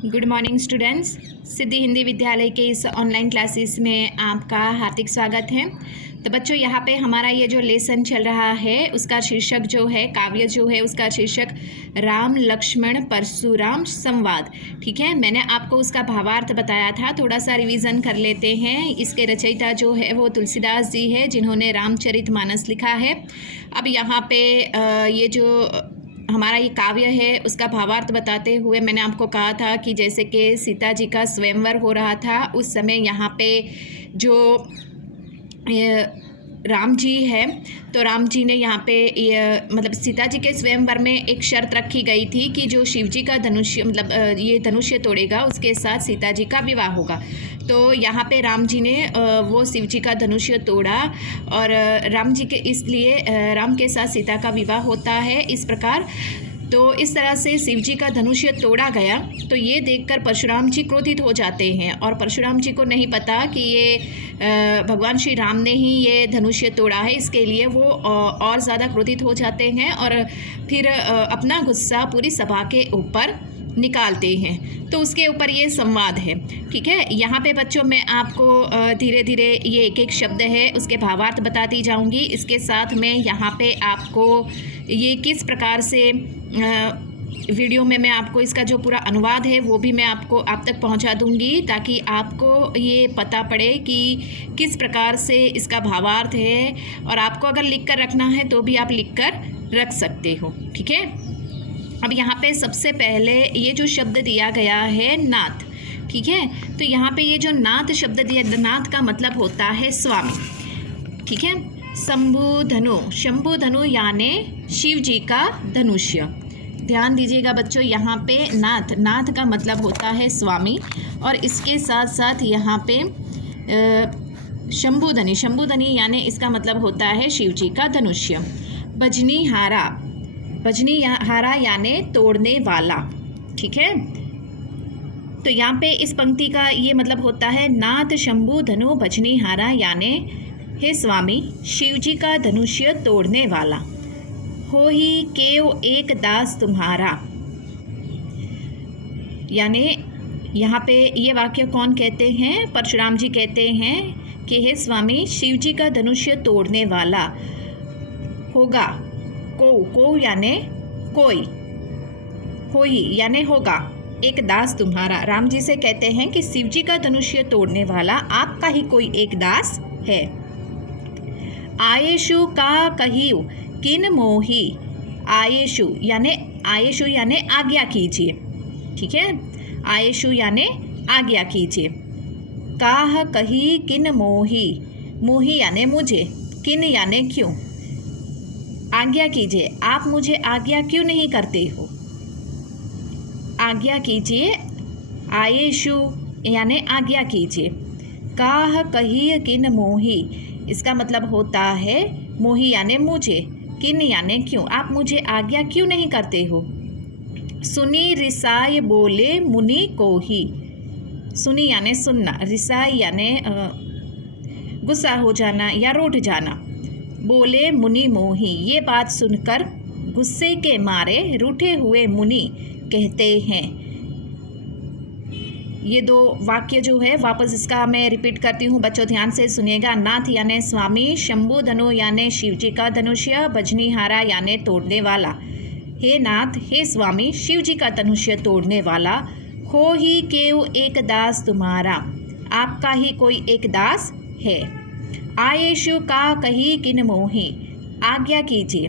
Good morning students. Siddhi Hindi विद्यालय के इस ऑनलाइन क्लासेस में आपका हार्दिक स्वागत है। तो बच्चों, यहाँ पे हमारा ये जो लेसन चल रहा है उसका शीर्षक जो है, काव्य जो है उसका शीर्षक राम लक्ष्मण परशुराम संवाद। ठीक है, मैंने आपको उसका भावार्थ बताया था, थोड़ा सा रिवीजन कर लेते हैं। इसके रचयिता जो है वो तुलसीदास जी है, जिन्होंने रामचरितमानस लिखा है। अब यहाँ पे ये जो हमारा ये काव्य है उसका भावार्थ बताते हुए मैंने आपको कहा था कि जैसे कि सीता जी का स्वयंवर हो रहा था, उस समय यहाँ पे जो राम जी है, तो राम जी ने यहाँ पे मतलब सीता जी के स्वयंवर में एक शर्त रखी गई थी कि जो शिव जी का धनुष्य मतलब ये धनुष्य तोड़ेगा उसके साथ सीता जी का विवाह होगा। तो यहाँ पे राम जी ने वो शिव जी का धनुष्य तोड़ा और राम जी के इसलिए राम के साथ सीता का विवाह होता है। इस प्रकार तो इस तरह से शिव जी का धनुष्य तोड़ा गया। तो ये देखकर परशुराम जी क्रोधित हो जाते हैं और परशुराम जी को नहीं पता कि ये भगवान श्री राम ने ही ये धनुष्य तोड़ा है। इसके लिए वो और ज़्यादा क्रोधित हो जाते हैं और फिर अपना गुस्सा पूरी सभा के ऊपर निकालते हैं। तो उसके ऊपर ये संवाद है। ठीक है, यहाँ पे बच्चों मैं आपको धीरे धीरे ये एक एक शब्द है उसके भावार्थ बताती जाऊँगी। इसके साथ में यहाँ पे आपको ये किस प्रकार से वीडियो में मैं आपको इसका जो पूरा अनुवाद है वो भी मैं आपको आप तक पहुंचा दूंगी, ताकि आपको ये पता पड़े कि किस प्रकार से इसका भावार्थ है। और आपको अगर लिख कर रखना है तो भी आप लिख कर रख सकते हो। ठीक है, अब यहाँ पे सबसे पहले ये जो शब्द दिया गया है नाथ। ठीक है, तो यहाँ पे ये जो नाथ शब्द दिया, नाथ का मतलब होता है स्वामी। ठीक है, शंभु धनु यानी शिव जी का धनुष्य। ध्यान दीजिएगा बच्चों, यहाँ पे नाथ का मतलब होता है स्वामी और इसके साथ साथ यहाँ पे शंभुधनी यानी इसका मतलब होता है शिव जी का धनुष्य। बजनी हारा यानी तोड़ने वाला। ठीक है, तो यहाँ पे इस पंक्ति का ये मतलब होता है नाथ शंभु धनु बजनी हारा यानी हे स्वामी शिव जी का धनुष्य तोड़ने वाला। हो ही केव एक दास तुम्हारा, यानी यहाँ पे ये वाक्य कौन कहते हैं? परशुराम जी कहते हैं कि हे स्वामी शिव जी का धनुष्य तोड़ने वाला होगा। को यानी कोई, होई यानी होगा, एक दास तुम्हारा। राम जी से कहते हैं कि शिव जी का धनुष्य तोड़ने वाला आपका ही कोई एक दास है। आयेशु का कहियो किन मोही, आयेशु यानी आज्ञा कीजिए। ठीक है, आयेशु यानी आज्ञा कीजिए। काह कही किन मोही यानी मुझे, किन यानी क्यों, आज्ञा कीजिए, आप मुझे आज्ञा क्यों नहीं करते हो, आज्ञा कीजिए। आयेशु यानी आज्ञा कीजिए। काह कही किन मोही, इसका मतलब होता है मोही यानी मुझे, किन यानी क्यों, आप मुझे आज्ञा क्यों नहीं करते हो। सुनी रिसाय बोले मुनि को ही, सुनी यानी सुनना, रिसाई यानी गुस्सा हो जाना या रूठ जाना। बोले मुनि मोही, ये बात सुनकर गुस्से के मारे रूठे हुए मुनि कहते हैं। ये दो वाक्य जो है वापस इसका मैं रिपीट करती हूँ, बच्चों ध्यान से सुनिएगा। नाथ यानी स्वामी, शंभु धनु यानी शिव जी का धनुष्य, बजनी हारा यानी तोड़ने वाला। हे नाथ, हे स्वामी शिव जी का धनुष्य तोड़ने वाला। हो ही केव एक दास तुम्हारा, आपका ही कोई एक दास है। आयेशु का कही किन मोही, आज्ञा कीजिए।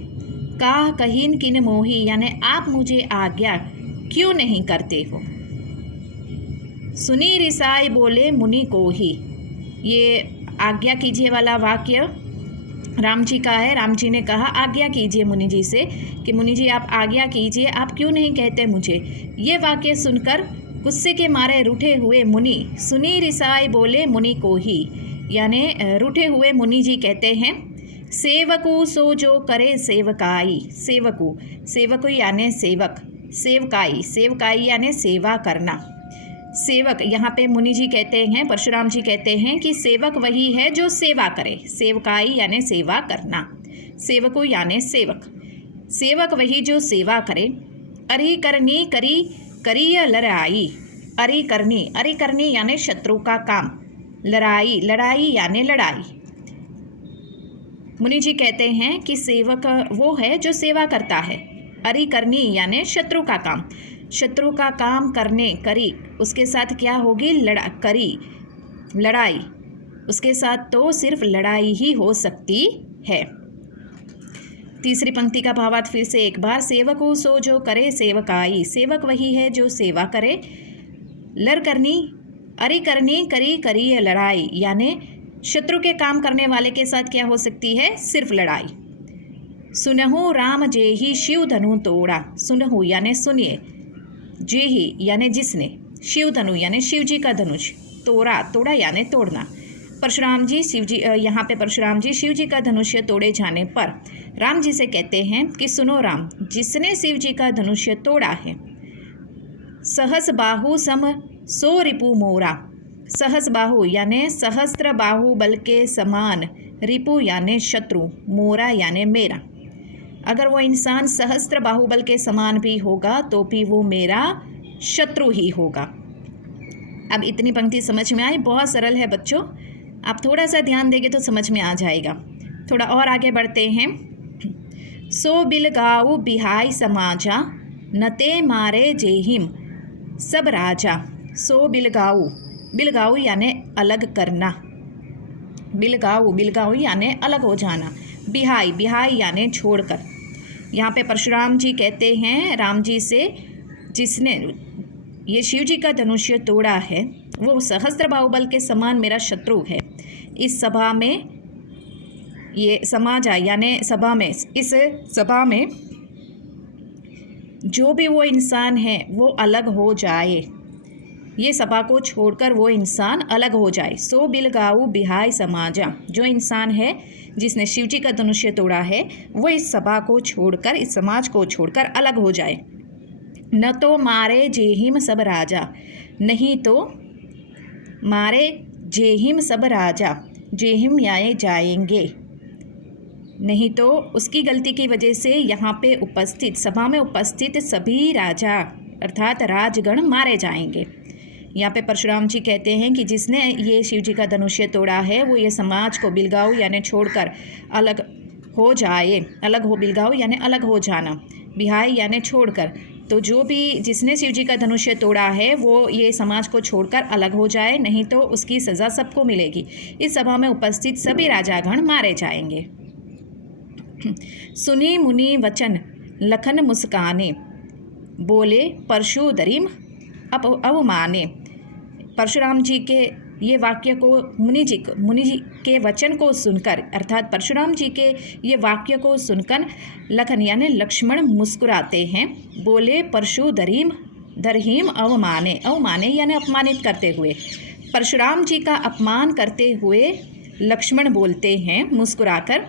का कहीन किन मोही यानी आप मुझे आज्ञा क्यों नहीं करते हो। सुनी रिसाई बोले मुनि को ही, ये आज्ञा कीजिए वाला वाक्य राम जी का है। राम जी ने कहा आज्ञा कीजिए मुनि जी से कि मुनि जी आप आज्ञा कीजिए, आप क्यों नहीं कहते मुझे। ये वाक्य सुनकर गुस्से के मारे रूठे हुए मुनि, सुनी रिसाई बोले मुनि को ही यानी रूठे हुए मुनि जी कहते हैं। सेवकु सो जो करे सेवकाई, सेवकु यानी सेवक, सेवकाई यानी सेवा करना। सेवक, यहाँ पे मुनि जी कहते हैं, परशुराम जी कहते हैं कि सेवक वही है जो सेवा करे, सेवकाई यानी सेवा करना, सेवकु यानी सेवक वही जो सेवा करे। अरि करनी करी करिय लड़ाई, अरि करनी यानी शत्रु का काम, लड़ाई, लड़ाई यानी लड़ाई। मुनि जी कहते हैं कि सेवक वो है जो सेवा करता है। अरि करनी यानी शत्रु का काम, शत्रु का काम करने, करी, उसके साथ क्या होगी, करी, लड़ाई, उसके साथ तो सिर्फ लड़ाई ही हो सकती है। तीसरी पंक्ति का भावार्थ फिर से एक बार, सेवको सो जो करे सेवकाई, सेवक वही है जो सेवा करे। लड़ करनी, अरि करनी, करी करी लड़ाई, यानी शत्रु के काम करने वाले के साथ क्या हो सकती है, सिर्फ लड़ाई। सुनहु राम जेहि शिव धनु तोड़ा, सुनहु यानी सुनिए, जेहि यानी जिसने, शिव धनु यानी शिव जी का धनुष, तोड़ा, तोड़ा यानी तोड़ना। परशुराम जी शिव जी, यहाँ पे परशुराम जी शिव जी का धनुष्य तोड़े जाने पर राम जी से कहते हैं कि सुनो राम, जिसने शिव जी का धनुष्य तोड़ा है, सहस बाहु सम सो रिपु मोरा, सहस बाहु यानी सहस्त्र बाहु बल के समान, रिपु यानी शत्रु, मोरा यानी मेरा। अगर वो इंसान सहस्त्र बाहुबल के समान भी होगा तो भी वो मेरा शत्रु ही होगा। अब इतनी पंक्ति समझ में आई, बहुत सरल है बच्चों, आप थोड़ा सा ध्यान देंगे तो समझ में आ जाएगा। थोड़ा और आगे बढ़ते हैं। सो बिलगाऊ बिहाई समाजा, नते मारे जेहिम सब राजा। सो बिलगाऊ, बिलगाऊ यानी अलग करना, बिलगाऊ, बिलगाऊ यानी अलग हो जाना, बिहाई, बिहाई यानी छोड़कर। यहाँ पे परशुराम जी कहते हैं राम जी से, जिसने ये शिव जी का धनुष्य तोड़ा है वो सहस्त्र बाहुबल के समान मेरा शत्रु है। इस सभा में, ये समाजा यानी सभा में, इस सभा में जो भी वो इंसान है वो अलग हो जाए, ये सभा को छोड़कर वो इंसान अलग हो जाए। सो बिलगाऊ बिहाई समाजा, जो इंसान है जिसने शिव जी का धनुष्य तोड़ा है वो इस सभा को छोड़कर, इस समाज को छोड़कर अलग हो जाए। न तो मारे जेहिम सब राजा, नहीं तो मारे जेहिम सब राजा, जेहिम यानी जाएंगे, नहीं तो उसकी गलती की वजह से यहाँ पे उपस्थित, सभा में उपस्थित सभी राजा अर्थात राजगण मारे जाएंगे। यहाँ पे परशुराम जी कहते हैं कि जिसने ये शिव जी का धनुष्य तोड़ा है वो ये समाज को बिलगाऊ यानी छोड़कर अलग हो जाए, अलग हो, बिलगाऊ यानी अलग हो जाना, बिहाई यानी छोड़कर। तो जो भी जिसने शिव जी का धनुष्य तोड़ा है वो ये समाज को छोड़कर अलग हो जाए, नहीं तो उसकी सज़ा सबको मिलेगी। इस सभा में उपस्थित सभी राजागण मारे जाएंगे। सुनी मुनि वचन लखन मुस्काने, बोले परशु दरीम अवमाने। परशुराम जी के ये वाक्य को मुनि जी के वचन को सुनकर, अर्थात परशुराम जी के ये वाक्य को सुनकर लखन यानी लक्ष्मण मुस्कुराते हैं। बोले परशु दरहीम अवमाने, अवमाने यानी अपमानित करते हुए, परशुराम जी का अपमान करते हुए लक्ष्मण बोलते हैं मुस्कुराकर,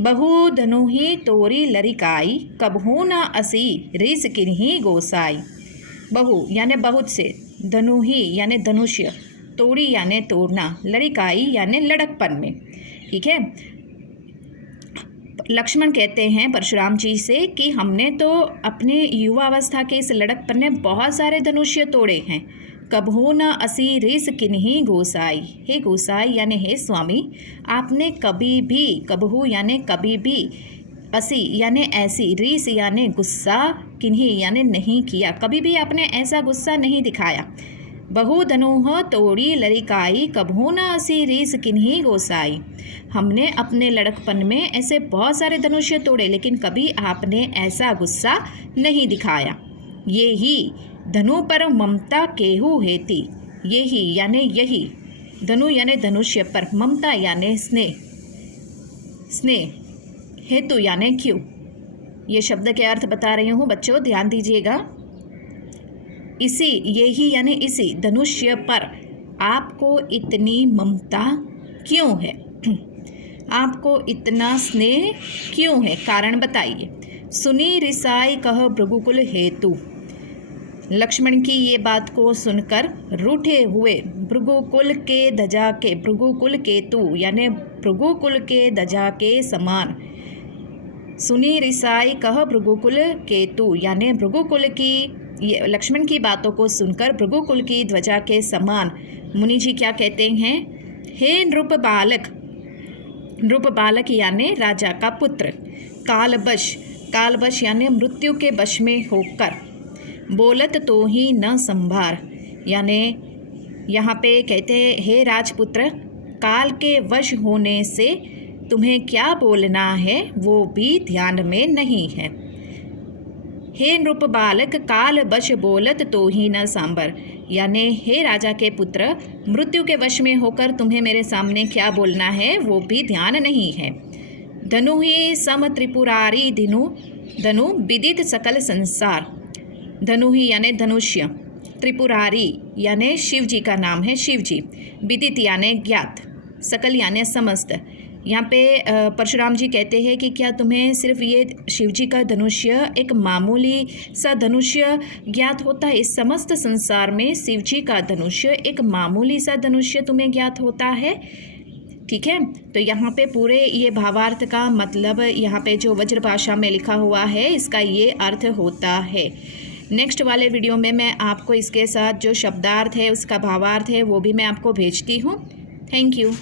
बहु धनुहि तोरी लरिकाई, कबहू न असी रिस किन्ही गोसाई। बहु यानी बहुत से, धनुहि यानी धनुष्य, तोड़ी यानी तोड़ना, लड़िकाई यानी लड़कपन में, ठीक है। लक्ष्मण कहते हैं परशुराम जी से कि हमने तो अपने युवावस्था के इस लड़कपन में बहुत सारे धनुष्य तोड़े हैं। कबहू न असी रिस किन्ही गोसाई, हे गोसाई यानी हे स्वामी, आपने कभी भी, कबहू यानी कभी भी, असी यानी ऐसी, रीस यानी गुस्सा, किन्हीं यानी नहीं किया, कभी भी आपने ऐसा गुस्सा नहीं दिखाया। बहु धनुह तोड़ी लरिकाई, कबहू न असी रीस किन्हीं गोसाई। हमने अपने लड़कपन में ऐसे बहुत सारे धनुष्य तोड़े लेकिन कभी आपने ऐसा गुस्सा नहीं दिखाया। ये ही धनु पर ममता केहू हेती, ये ही यानी यही, धनु यानी धनुष्य पर, ममता यानी स्नेह, स्नेह, हेतु यानी क्यों। ये शब्द के अर्थ बता रही हूँ बच्चों, ध्यान दीजिएगा। इसी, ये ही यानी इसी धनुष्य पर आपको इतनी ममता क्यों है, आपको इतना स्नेह क्यों है, कारण बताइए। सुनी रिसाई कह भृगुकुल हेतु, लक्ष्मण की ये बात को सुनकर रूठे हुए भृगुकुल के ध्वजा के, भृगुकुल केतु यानी भृगुकुल के ध्वजा के समान। सुनी रिसाई कह भृगुकुल केतु यानी भृगुकुल की ये लक्ष्मण की बातों को सुनकर भृगुकुल की ध्वजा के समान मुनि जी क्या कहते हैं, हे नृप बालक यानी राजा का पुत्र, कालवश यानी मृत्यु के वश में होकर, बोलत तो ही न संभार, यानी यहाँ पे कहते हैं हे राजपुत्र, काल के वश होने से तुम्हें क्या बोलना है वो भी ध्यान में नहीं है। हे नृप बालक, काल वश बोलत तो ही न सांबर, यानी हे राजा के पुत्र, मृत्यु के वश में होकर तुम्हें मेरे सामने क्या बोलना है वो भी ध्यान नहीं है। धनु ही सम त्रिपुरारी धनु विदित सकल संसार, धनु ही यानी धनुष्य, त्रिपुरारी यानी शिव जी का नाम है शिव जी, विदित यानी ज्ञात, सकल यानी समस्त। यहाँ पे परशुराम जी कहते हैं कि क्या तुम्हें सिर्फ ये शिव जी का धनुष्य एक मामूली सा धनुष्य ज्ञात होता है? इस समस्त संसार में शिव जी का धनुष्य एक मामूली सा धनुष्य तुम्हें ज्ञात होता है। ठीक है, तो यहाँ पे पूरे ये भावार्थ का मतलब यहाँ पे जो वज्र भाषा में लिखा हुआ है इसका ये अर्थ होता है। नेक्स्ट वाले वीडियो में मैं आपको इसके साथ जो शब्दार्थ है उसका भावार्थ है वो भी मैं आपको भेजती हूँ। Thank you.